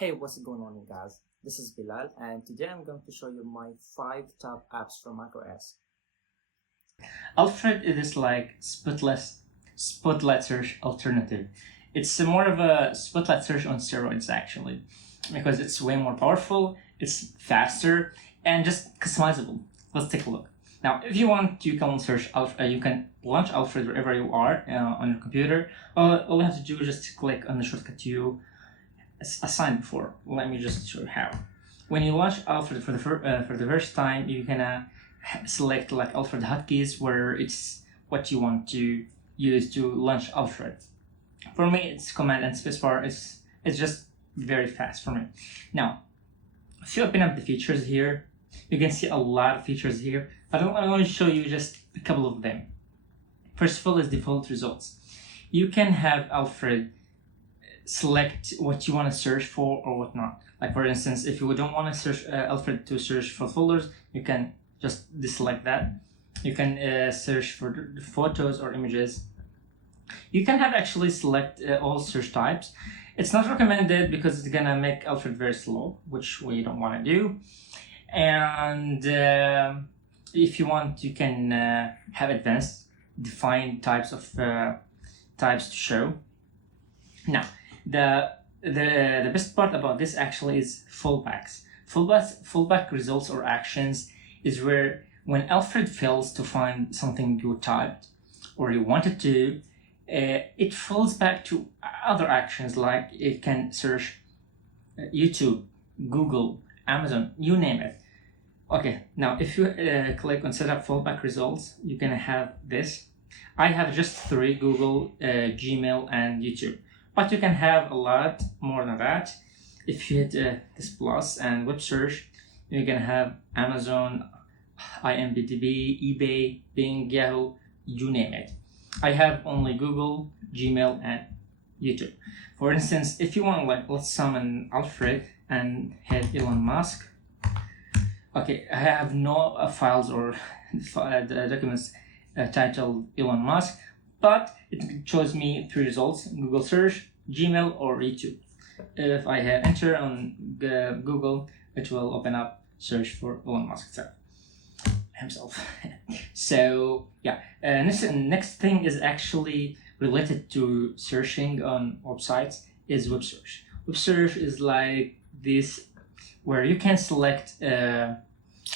Hey, what's going on, you guys? This is Bilal, and today I'm going to show you my 5 top apps for macOS. Alfred is like spotlight search alternative. It's more of a spotlight search on steroids actually, because it's way more powerful, it's faster, and just customizable. Let's take a look. Now, if you want, you can search you can launch Alfred wherever you are on your computer. All you have to do is just click on the shortcut you assigned before. Let me just show you how. When you launch Alfred for the first time, you can select like Alfred hotkeys, where it's what you want to use to launch Alfred. For me, it's Command and spacebar. It's just very fast for me. Now, if you open up the features here, you can see a lot of features here, but I want to show you just a couple of them. First of all is default results. You can have Alfred select what you want to search for or whatnot. Like for instance, if you don't want to search Alfred to search for folders, you can just deselect that. You can search for photos or images. You can have actually select all search types. It's not recommended because it's gonna make Alfred very slow, which we don't want to do. And if you want, you can have advanced define types of types to show. Now, the best part about this actually is fallbacks. Fallback results or actions is where when Alfred fails to find something you typed or you wanted to, it falls back to other actions, like it can search YouTube, Google, Amazon, you name it. Okay, now if you click on setup fallback results, you can have this. I have just 3: Google, Gmail, and YouTube. But you can have a lot more than that. If you hit this plus and web search, you can have Amazon, IMDb, eBay, Bing, Yahoo, you name it. I have only Google, Gmail, and YouTube. For instance, if you want, like, let's summon Alfred and hit Elon Musk. Okay, I have no files or documents titled Elon Musk, but it shows me 3 results: Google search, Gmail, or YouTube. If I hit enter on Google, it will open up search for Elon Musk himself. So yeah, next thing is actually related to searching on websites is web search. Web search is like this, where you can select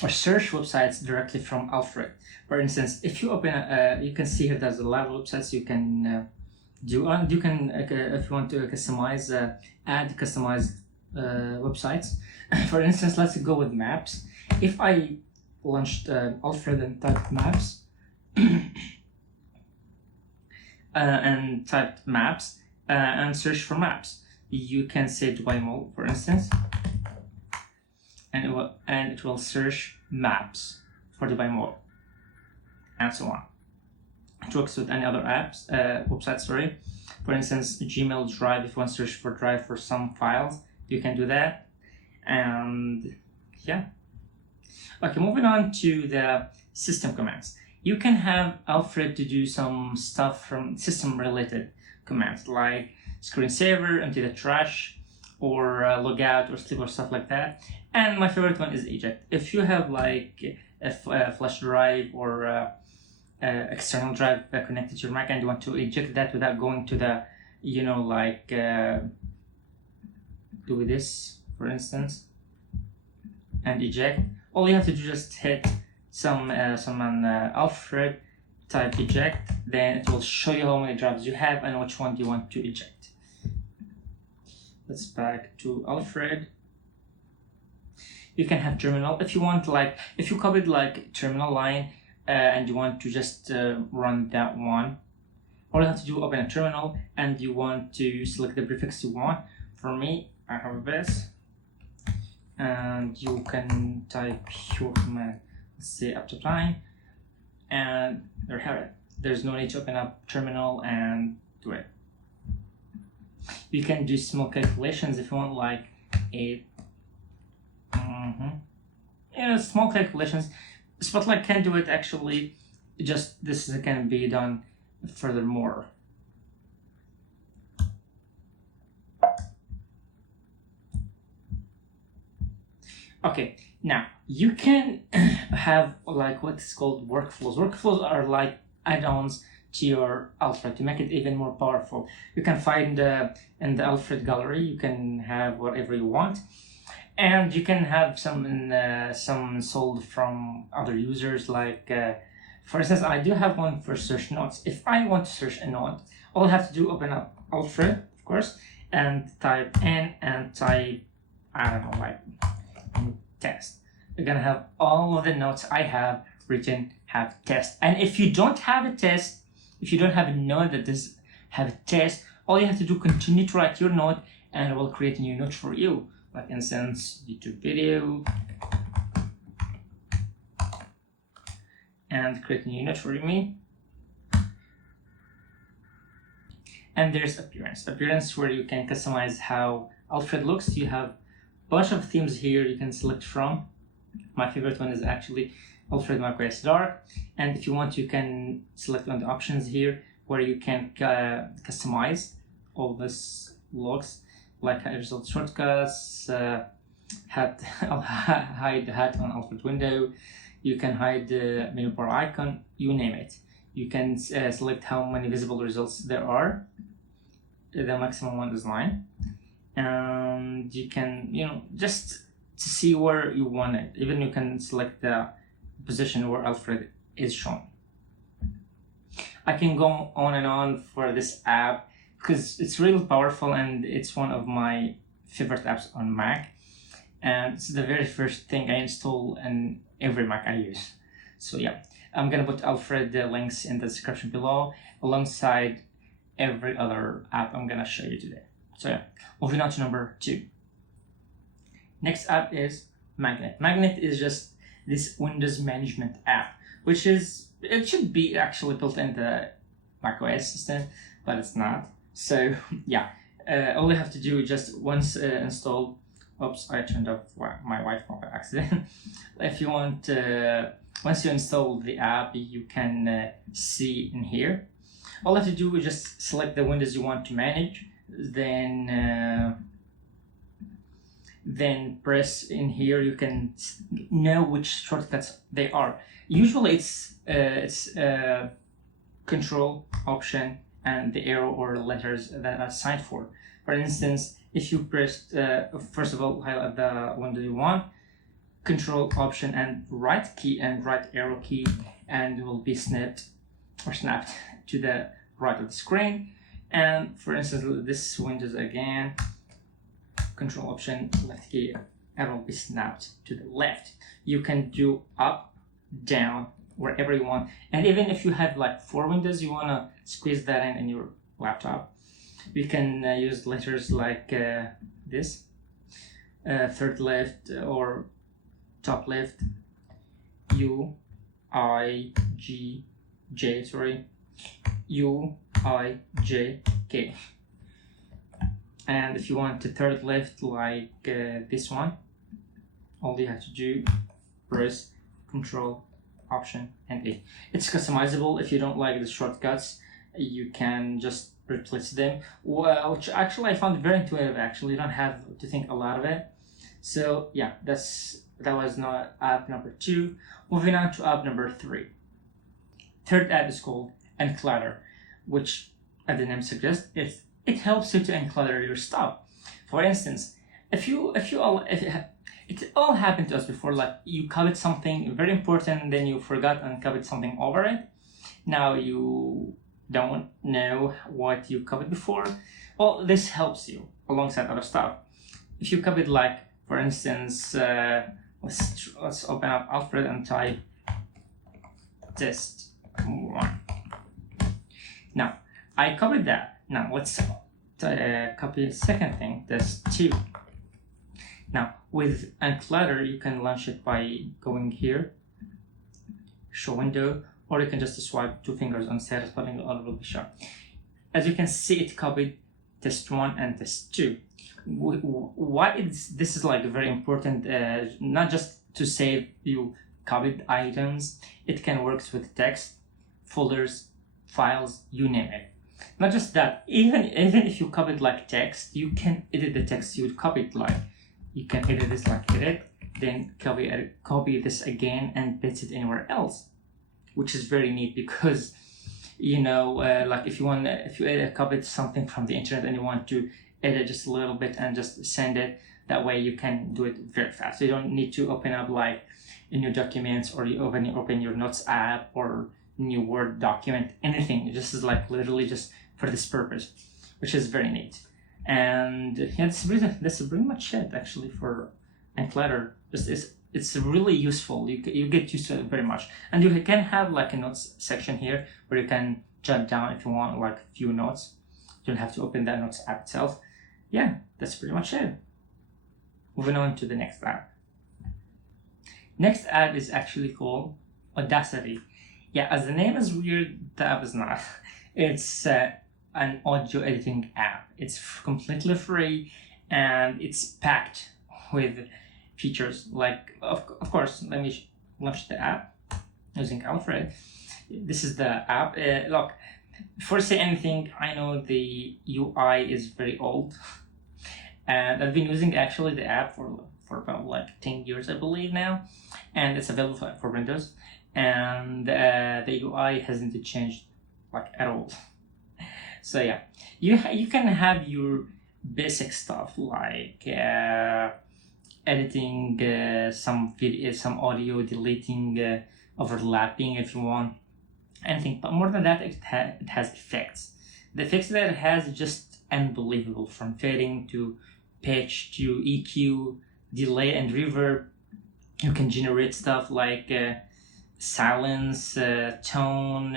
or search websites directly from Alfred. For instance, if you open you can see here there's a lot of websites you can do. You can if you want to customize, add customized websites. For instance, let's go with maps. If I launched Alfred and typed maps and typed maps and search for maps, you can say Dubai Mall, for instance, and it will search maps for Dubai Mall, and so on. It works with any other apps, websites, sorry. For instance, Gmail, Drive. If you want to search for Drive for some files, you can do that. And yeah. Okay, moving on to the system commands. You can have Alfred to do some stuff from system-related commands, like screensaver, empty the trash, or log out or sleep or stuff like that. And my favorite one is eject. If you have like a flash drive or external drive connected to your Mac and you want to eject that without going to the, do this, for instance, and eject, all you have to do is just hit summon Alfred, type eject, then it will show you how many drives you have and which one you want to eject. Let's back to Alfred. You can have terminal if you want, like if you copied like terminal line and you want to just run that one. All you have to do, open a terminal and you want to select the prefix you want. For me, I have this, and you can type your command, let's say up to 9, and there you have it. There's no need to open up terminal and do it. You can do small calculations if you want, like small calculations. Spotlight can do it actually, just this can be done furthermore. Okay, now you can have like what's called workflows. Workflows are like add-ons to your Alfred to make it even more powerful. You can find in the Alfred gallery, you can have whatever you want, and you can have some sold from other users. Like for instance, I do have one for search notes. If I want to search a note, all I have to do open up Alfred, of course, and type in and type, I don't know, like test. You're gonna have all of the notes I have written have test. And if you don't have a test, if you don't have a note that does have a test, all you have to do, continue to write your note and it will create a new note for you. Like instance, YouTube video, and create a new note for me. And there's appearance where you can customize how Alfred looks. You have a bunch of themes here you can select from. My favorite one is actually Alfred macOS Dark, and if you want you can select on the options here where you can customize all this looks, like result shortcuts, hide the hat on Alfred window, you can hide the menu bar icon, you name it. You can select how many visible results there are. The maximum one is 9, and you can, just to see where you want it. Even you can select the position where Alfred is shown. I can go on and on for this app because it's really powerful and it's one of my favorite apps on Mac, and it's the very first thing I install in every Mac I use. So yeah, I'm gonna put Alfred links in the description below alongside every other app I'm gonna show you today. So yeah, moving on to number 2. Next app is Magnet. Magnet is just this Windows management app, which is, it should be actually built in the macOS system, but it's not. So yeah, all you have to do is just once install. Oops, I turned off my Wi-Fi by accident. If you want, once you install the app, you can see in here. All you have to do is just select the Windows you want to manage, then press in here. You can know which shortcuts they are. Usually it's Control, Option, and the arrow or letters that are assigned for. For instance, if you press, first of all, highlight the window you want, Control, Option, and right key and right arrow key, and it will be snapped to the right of the screen. And for instance, this Windows again, Control, Option, left key, and it will be snapped to the left. You can do up, down, wherever you want. And even if you have like 4 windows, you want to squeeze that in your laptop, you can use letters like this, third left or top left, U, I, G, J, U, I, J, K. And if you want to third left like this one, all you have to do, press Control, Option, and A. It's customizable. If you don't like the shortcuts, you can just replace them. Well, which actually I found very intuitive. Actually, you don't have to think a lot of it. So yeah, that was not app number 2. Moving on to app number 3. Third app is called Unclutter, which, as the name suggests, it helps you to unclutter your stuff. For instance, it all happened to us before, like you copied something very important and then you forgot and copied something over it. Now you don't know what you copied before. Well, this helps you alongside other stuff. If you copied, like for instance, let's open up Alfred and type test 1. Now I copied that. Now let's copy the second thing, test 2. Now with Unclutter, you can launch it by going here, show window, or you can just swipe 2 fingers on status button, all will be shown. As you can see, it copied test 1 and test 2. This is like very important, not just to save you copied items, it can work with text, folders, files, you name it. Not just that, even if you copied like text, you can edit the text you copied, like you can edit this like edit, then copy this again and paste it anywhere else, which is very neat because like if you copy something from the internet and you want to edit just a little bit and just send it, that way you can do it very fast. You don't need to open up like a new documents, or you open your notes app or new Word document, anything. This is like literally just for this purpose, which is very neat. And yeah, that's pretty much it actually for Unclutter. It's really useful. You get used to it very much, and you can have like a notes section here where you can jot down if you want like a few notes. You don't have to open that notes app itself. Yeah, that's pretty much it. Moving on to the next app. Next app is actually called Audacity. Yeah, as the name is weird, the app is not. It's an audio editing app. It's completely free and it's packed with features. Like, of course, let me launch the app using Alfred. This is the app. Look, before I say anything, I know the UI is very old. And I've been using actually the app for about like 10 years, I believe now. And it's available for Windows. And the UI hasn't changed like at all. So yeah, you can have your basic stuff like editing some video, some audio, deleting, overlapping if you want, anything. But more than that, it has effects. The effects that it has is just unbelievable, from fading to pitch to EQ, delay and reverb. You can generate stuff like silence, tone,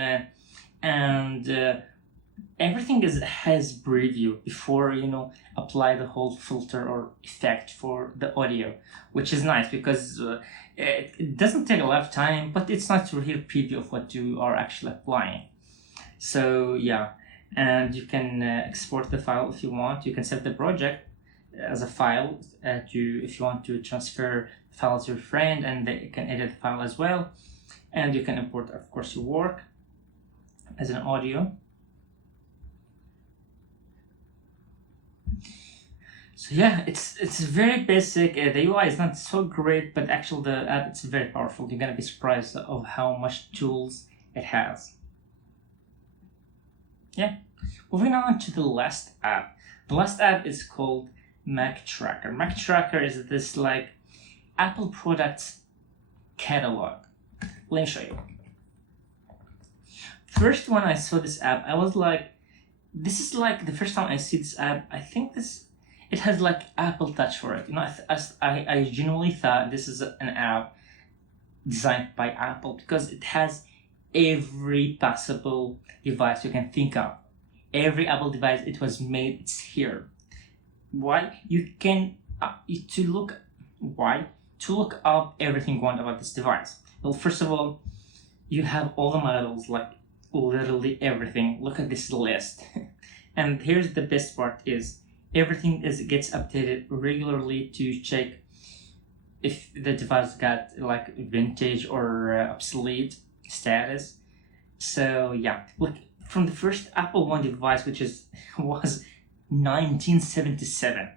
and everything has preview before apply the whole filter or effect for the audio, which is nice because it doesn't take a lot of time, but it's nice to hear preview of what you are actually applying. So yeah, and you can export the file if you want. You can save the project as a file if you want to transfer the file to your friend, and they can edit the file as well. And you can import, of course, your work as an audio. So yeah, it's very basic. The UI is not so great, but actually the app it's very powerful. You're gonna be surprised of how much tools it has. Yeah, moving on to the last app. The last app is called Mac Tracker. Mac Tracker is this like Apple products catalog. Let me show you. First, when I saw this app, I was like, this is like the first time I see this app. I think it has like Apple touch for it. I genuinely thought this is an app designed by Apple because it has every possible device you can think of. Every Apple device it was made, it's here. Why? You can to look up everything you want about this device. Well, first of all, you have all the models, like literally everything. Look at this list. And here's the best part is everything gets updated regularly to check if the device got like vintage or obsolete status. So yeah, look, from the first Apple One device, which was 1977.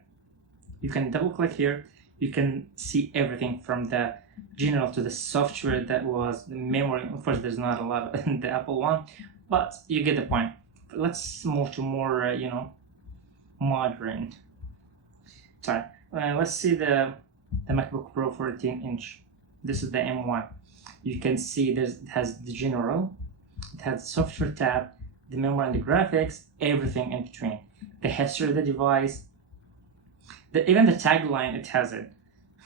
You can double click here. You can see everything from the general to the software that was the memory. Of course, there's not a lot in the Apple One, but you get the point. Let's move to more, modern type. Let's see the MacBook Pro 14-inch. This is the M1. You can see it has the general, it has the software tab, the memory and the graphics, everything in between. The history of the device, even the tagline, it has it.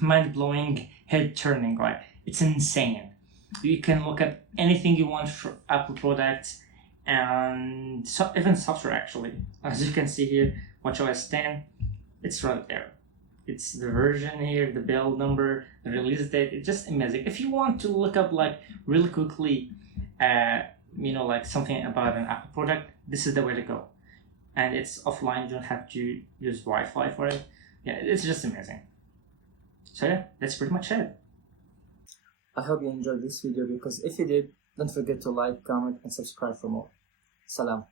Mind-blowing, head-turning, like it's insane. You can look at anything you want for Apple products, and even software actually. As you can see here, WatchOS 10, it's right there. It's the version here, the build number, the release date. It's just amazing. If you want to look up like really quickly, like something about an Apple product, this is the way to go. And it's offline. You don't have to use Wi-Fi for it. Yeah, it's just amazing. So yeah, that's pretty much it. I hope you enjoyed this video, because if you did, don't forget to like, comment, and subscribe for more. Salam.